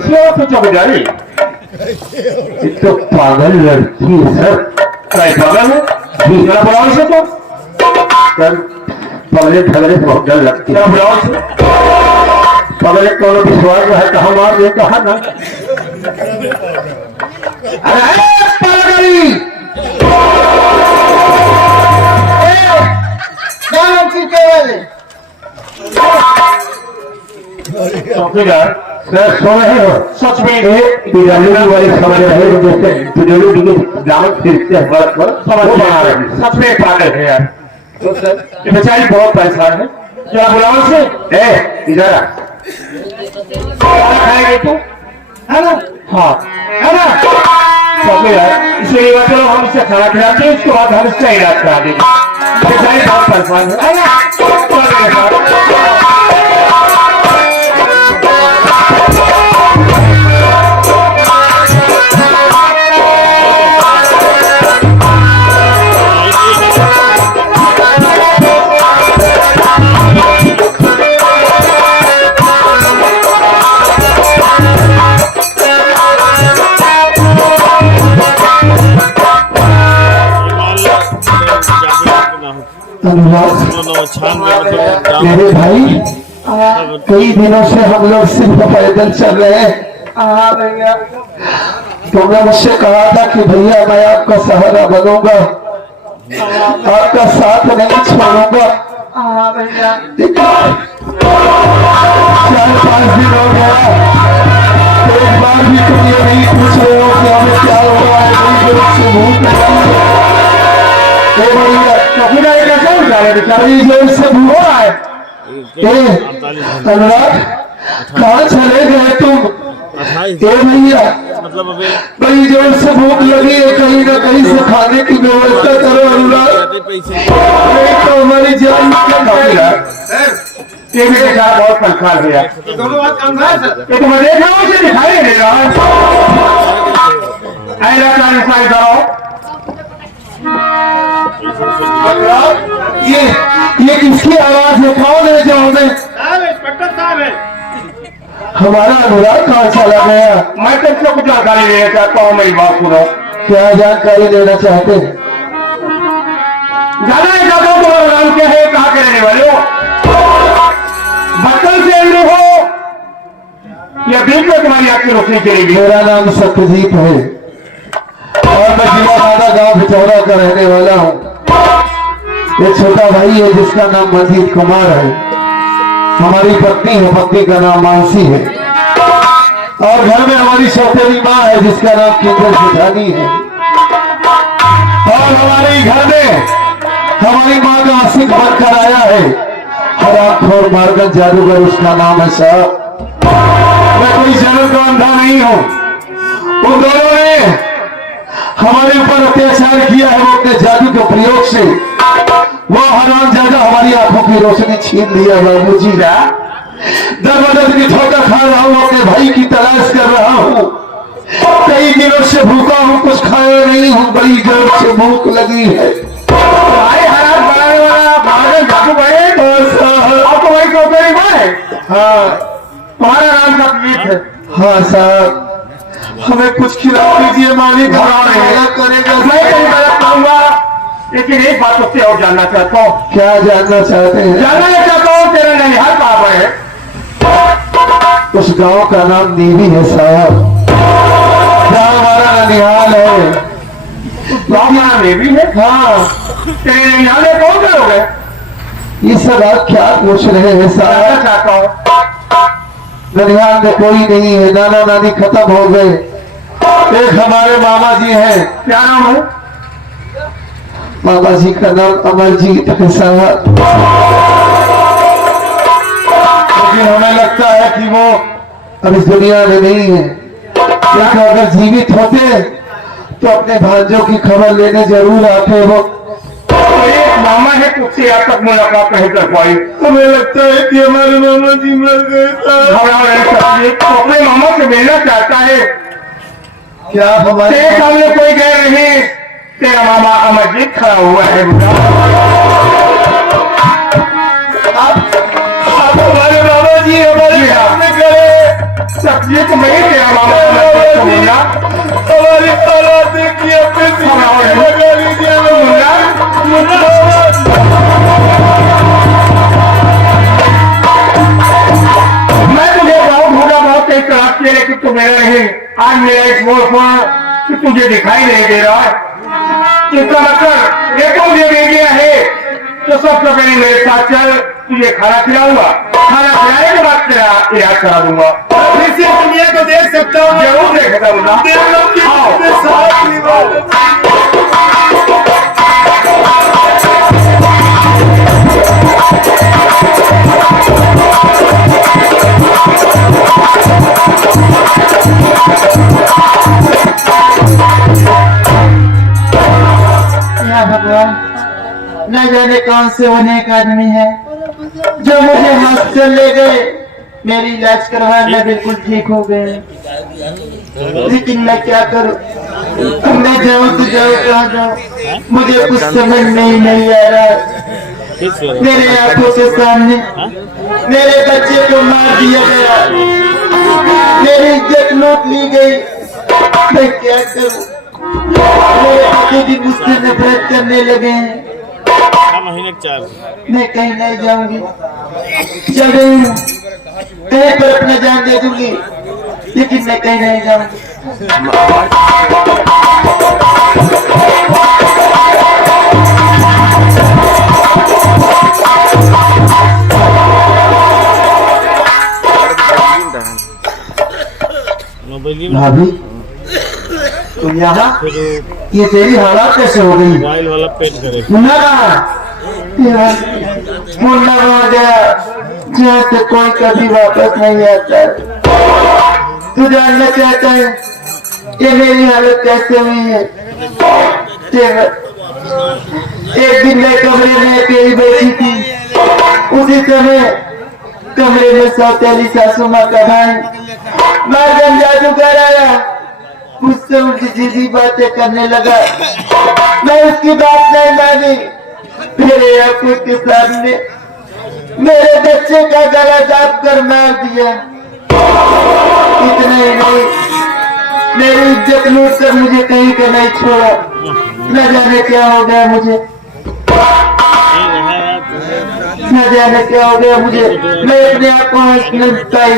से तो चौकीदारी तो पागल लड़की है सर। क्या पागल है? दूसरा बुलाओ से तो सर पगले ठगले बहुत डर लगती है। बुलाओ से पगले को विश्वास है कहा मार दे कहा ना। चौकीदार सर सो रहे हो? सच में पिरामिड वाली खबर है जैसे पिरामिड की दावत फिरते हैं वर्क पर समझ बना रहे हैं। सच में पागल है यार। तो सर ये बेचारी बहुत परेशान है। जरा बुलाओ से इधर आ। खाएंगे तू है ना? हाँ है ना? चौकीदार इसलिए चलो हम इससे खाना खिलाते हैं उसके बाद हम इसका इलाज करा देंगे। बेचारी बहुत परेशान है ना? मेरे भाई कई दिनों से हम लोग सिर्फ पैदल चल रहे हैं। हाँ भैया तुमने मुझसे कहा था कि भैया मैं आपका सहारा बनूंगा, आपका साथ नहीं छोड़ूंगा। हाँ भैया 4-5 दिन हो गया, एक बार भी तुम ये नहीं पूछ रहे हो कि हमें क्या हुआ है। भूख जोर से भूख रहा है। अनुराग कहाँ चले गए तुम? भैया बड़ी जोर से भूख लगी है, कहीं ना कहीं से खाने की व्यवस्था करो अनुराग। तो हमारी जान ये भी देखा बहुत कंकाल भैया। दोनों बात कंकाल सर। ये तो मैं देख रहा हूँ उसे दिखाई नहीं दे रहा। ये किसकी आवाज है? कौन है जो हमें? इंस्पेक्टर साहब है। हमारा अनुराग कहाँ चला गया? मैं तुमसे कुछ जानकारी लेना चाहता हूँ, मेरी बात सुनो। क्या जानकारी लेना चाहते हैं? जानना चाहता हूँ तुम्हारा नाम क्या है, कहाँ के रहने वाले हो, बचपन से अंदर हो या बीच में तुम्हारी आपकी रोशनी चलेगी? मेरा नाम सत्यजीत है और मैं जिला राधा गांव भिचौरा का रहने वाला हूँ। एक छोटा भाई है जिसका नाम मंजीत कुमार है, हमारी पत्नी है, पत्नी का नाम मानसी है, और घर में हमारी सौतेली माँ है जिसका नाम किंजल सिठानी है, और हमारे घर में हमारी माँ का आशिक बनकर आया है हरामखोर मारगन जादूगर, उसका नाम है साहब। मैं कोई जरूर का अंधा नहीं हूँ। उन दोनों ने हमारे ऊपर अत्याचार किया है, वो अपने जादू के प्रयोग से वो हनुमान ज्यादा हमारी आंखों की रोशनी छीन लिया। बाबू जी दर बदर की ठोकर खा रहा हूँ, अपने भाई की तलाश कर रहा हूँ, कई दिनों से भूखा हूँ, कुछ खाया नहीं हूँ, बड़ी जोर से भूख लगी है। भाई हालात बनाने वाला भागल जादू भाई आपको भाई को है? हाँ तुम्हारा नाम सत्यजीत है? हाँ साहब हमें कुछ खिला दीजिए मालिक, करेगा मैं कहीं गलत कहूंगा, लेकिन एक बात उससे और जानना चाहता हूँ। क्या जानना चाहते हैं? जानना चाहता हूँ तेरा ननिहाल कहाँ पर है? उस गांव का नाम देवी है साहब, जहाँ हमारा ननिहाल है। गाँव का नाम देवी है? हाँ तेरे ननिहाल में कौन से लोग हैं? ये सब आप क्या पूछ रहे हैं साहब? जानना चाहता हूँ। ननिहाल में कोई नहीं है, नाना नानी खत्म हो गए, एक हमारे मामा जी हैं। क्या नाम है? मामा जी का नाम अमरजीत है साहब। लेकिन हमें लगता है कि वो अब इस दुनिया में नहीं है, लेकिन अगर जीवित होते तो अपने भांजों की खबर लेने जरूर आते। वो एक मामा है, तुझसे आज तक मुलाकात नहीं कर पाई। हमें लगता है कि हमारे मामा जी मर गए। अपने मामा से मिलना चाहता है क्या हमारे सामने कोई गए नहीं? तेरा मामा अमरजीत खड़ा हुआ है। आप हमारे मामा जी हमारे सामने खड़े, शख्सियत में ही तेरा मामा समझता हूँ मुन्ना। हमारी औलाद देखिए अपने सीने पे लगा लीजिए मुन्ना मैं तुझे बहुत भूला बहुत एक तलाश किया लेकिन तू मेरा नहीं। आज मेरा एक मोड़ कि तुझे दिखाई नहीं दे रहा है। चिंता मत कर, देखो मुझे दे दिया है तो सबसे पहले मेरे साथ चल, तुझे खाना खिलाऊंगा। खाना खिलाने के बाद तेरा इलाज करा दूंगा। फिर से दुनिया को देख सकता हूँ। जरूर देखता हूँ भगवान, न जाने कौन से अनेक आदमी है जो मुझे हॉस्पिटल ले गए, मेरी इलाज करवाया, मैं बिल्कुल ठीक हो गए, लेकिन मैं क्या करूं? मैं जाऊं तो जाऊं कहाँ जाऊं? मुझे कुछ समझ नहीं आ रहा। मेरे आंखों के सामने मेरे बच्चे को मार दिया गया, मेरी इज्जत लूट ली गई, मैं क्या करूं? मेरे पति भी मुझसे नफरत करने लगे हैं। मैं कहीं नहीं जाऊंगी, चल रही हूँ, कहीं पर अपना जान दे दूंगी, लेकिन मैं कहीं नहीं जाऊंगी। भाभी तुम यहाँ, ये तेरी हालात कैसे हो गई? मोबाइल वाला पेट करे मुन्ना कहाँ? मुन्ना वहाँ गया जहाँ से कोई कभी वापस नहीं आता। तू जानना चाहता है कि मेरी हालत कैसे हुई है? एक दिन मैं कमरे में अकेली बैठी थी, उसी समय कमरे में सौतेली सासू माँ का भाई मार्गन जादूगर आया, मुझसे उल्टी सीधी बातें करने लगा। मैं उसकी बात नहीं मानी, मेरे आंखों के सामने मेरे बच्चे का गला दाब कर मार दिया। इतना ही नहीं, मेरी इज्जत लूट कर मुझे कहीं का नहीं छोड़ा। न जाने क्या हो गया मुझे, न जाने क्या हो गया मुझे। मैं अपने आप को नहीं पाई,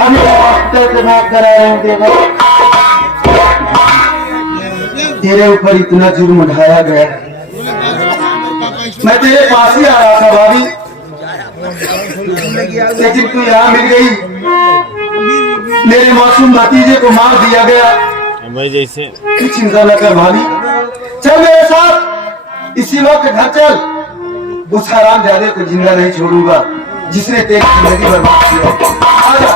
अभी हॉस्पिटल से भाग कर आया हूँ। देवा, तेरे ऊपर इतना जुर्म ढाया गया, मैं तेरे पास ही आ रहा था भाभी, लेकिन तू यहाँ मिल गई। मेरे मासूम भतीजे को मार दिया गया। भाई जैसे तू चिंता न कर भाभी, चल मेरे साथ, इसी वक्त घर चल। उस हरामजादे को जिंदा नहीं छोड़ूंगा जिसने तेरी जिंदगी बर्बाद किया। आजा।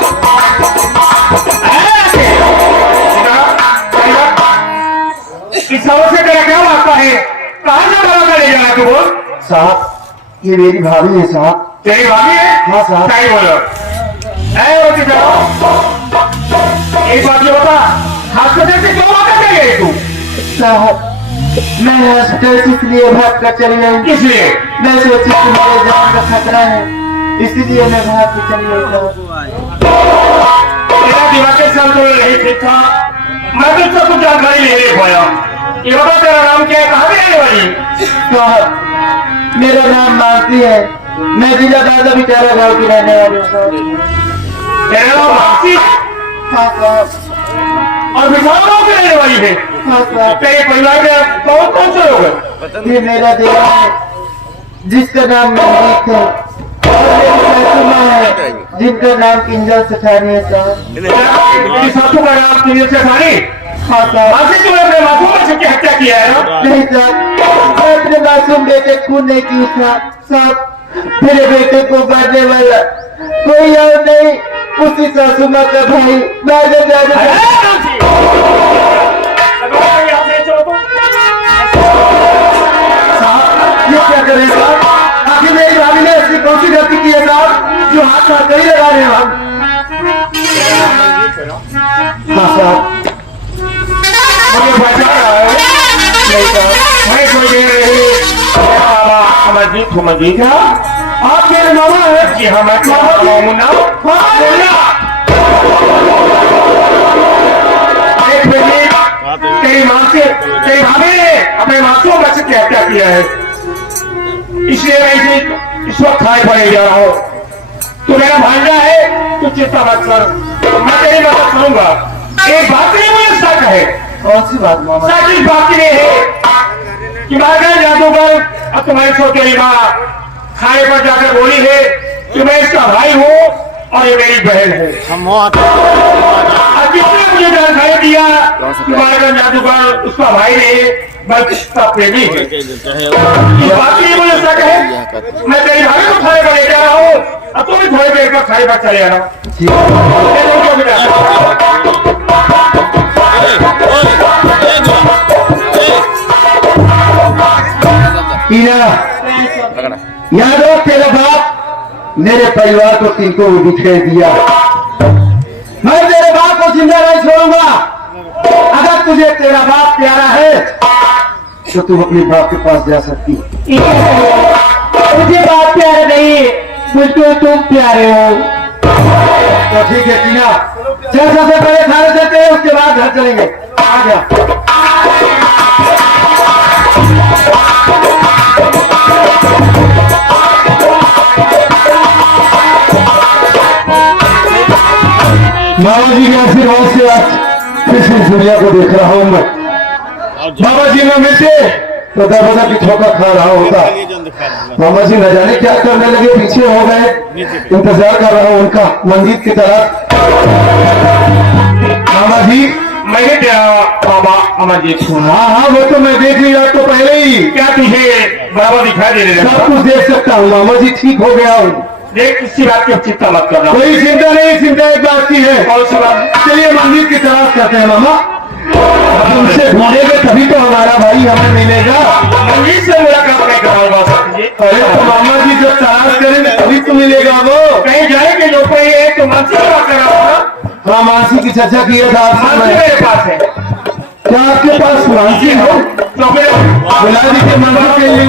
इस से तेरा क्या वास्ता है? कहाँ से बड़ा ले जाना तू बोल? साहब, ये मेरी भाभी है साहब। तेरी भाभी है? हाँ साहब। सही बोलो। एक बात ये बता, हॉस्पिटल से क्यों भाग कर गई तू? साहब, मैं हॉस्पिटल से इसलिए भाग कर चली गई। किस लिए? मैं सोची कि मेरे जान का खतरा है, इसीलिए मैं भाग कर चली गई। तेरा दिमाग के संतुलन नहीं ठीक था, मैं तो सब कुछ जानकारी ले पाया। ये बता तेरा नाम क्या है, कहाँ से आने वाली? साहब, मेरा नाम मानती है, मैं जिला दादा बिचारा गाँव की रहने वाली हूँ। तेरा नाम मानसी? हाँ साहब। और बिसार गाँव की रहने वाली है? हाँ साहब। तेरे परिवार में कौन से लोग हैं? ये मेरा देवा है जिसका नाम मनजीत है, और मेरी सासू माँ है जिनका नाम किंजल सेठानी है साहब। तेरी सासू का नाम किंजल सेठानी? हाँ साहब। आखिर तूने अपने मासूम बच्चे की हत्या किया है ना? नहीं साहब, मैं अपने मासूम बेटे खून नहीं की था साहब। मेरे बेटे को मारने वाला कोई और नहीं, उसी सासू माँ का भाई मार्गन जादूगर। साहब, ये क्या करें साहब? आखिर मेरी भाभी ने ऐसी कौन सी गलती की है साहब जो हाथ साथ नहीं लगा रहे हम? हाँ साहब। मुझे बचा रहा है? नहीं साहब। मैं कोई दे रही अमरजीत उमरजीत है? आप मेरे मामा है? जी हाँ, मैं मुन्ना। हाँ। मुन्ना तेरी माँ से, तेरी भाभी ने अपने मासूम बच्चे की हत्या किया है, इसलिए मैं इस वक्त खाए पड़े जा रहा हूँ। तू मेरा भांजा है, तू चिंता मत कर, मैं तेरी मदद करूंगा। एक बात नहीं मुझे शक है। कौन सी बात मामा? शक इस बात की है कि मार गए जादूगर अब तुम्हारी छोटी माँ खाने पर जाकर बोली है कि मैं इसका भाई हूँ और ये मेरी बहन है। हम हो अब किसने मुझे जानकारी दिया कि मारगन जादूगर उसका भाई नहीं बल्कि उसका प्रेमी है। इस बात की मुझे शक है। मैं तेरी भाभी को खाने पर ले जा रहा हूँ, अब तुम भी थोड़ी देर पर खाने पर चले आना। टीना, याद हो तेरा बाप मेरे परिवार को तिनको बिखेर दिया। मैं तेरे बाप को जिंदा नहीं छोड़ूंगा। अगर तुझे तेरा बाप प्यारा है तो तू अपने बाप के पास जा सकती है। मुझे बात प्यारे नहीं, मुझको तुम प्यारे हो। तो ठीक है टीना, चल सबसे पहले खाने चलते हैं, उसके बाद घर चलेंगे। आ गया। बाबा जी के आशीर्वाद से आज फिर से दुनिया को देख रहा हूँ मैं। बाबा जी में मिलते तो दरवाजा की ठोका खा रहा होता। मामा जी न जाने क्या करने लगे, पीछे हो गए। इंतजार कर रहा हूँ उनका मंजीत की तरफ। मामा जी मैंने क्या बाबा अमरजीत हूँ। हाँ हाँ, वो तो मैं देख लिया तो पहले ही। क्या तुझे बराबर दिखाई दे रहा सब कुछ देख सकता हूँ मामा जी, ठीक हो गया हूँ। देख, किसी बात की अब चिंता मत करना। कोई चिंता नहीं, चिंता एक बात की है। कौन सी बात? चलिए मंदिर की तलाश करते हैं मामा। तुमसे ढूंढेंगे तभी तो हमारा भाई हमें मिलेगा। मंदिर से मुलाकात नहीं कराऊंगा तुझे। अरे तो मामा जी जब तलाश करेंगे तभी तो मिलेगा वो। कहीं जाएंगे जो कोई है तो मन से बात करा। हाँ, मानसी की चर्चा किया था आपसे मानसी मैं। मेरे पास है। क्या आपके पास मानसी हो? तो फिर बुला दीजिए मंदिर के लिए।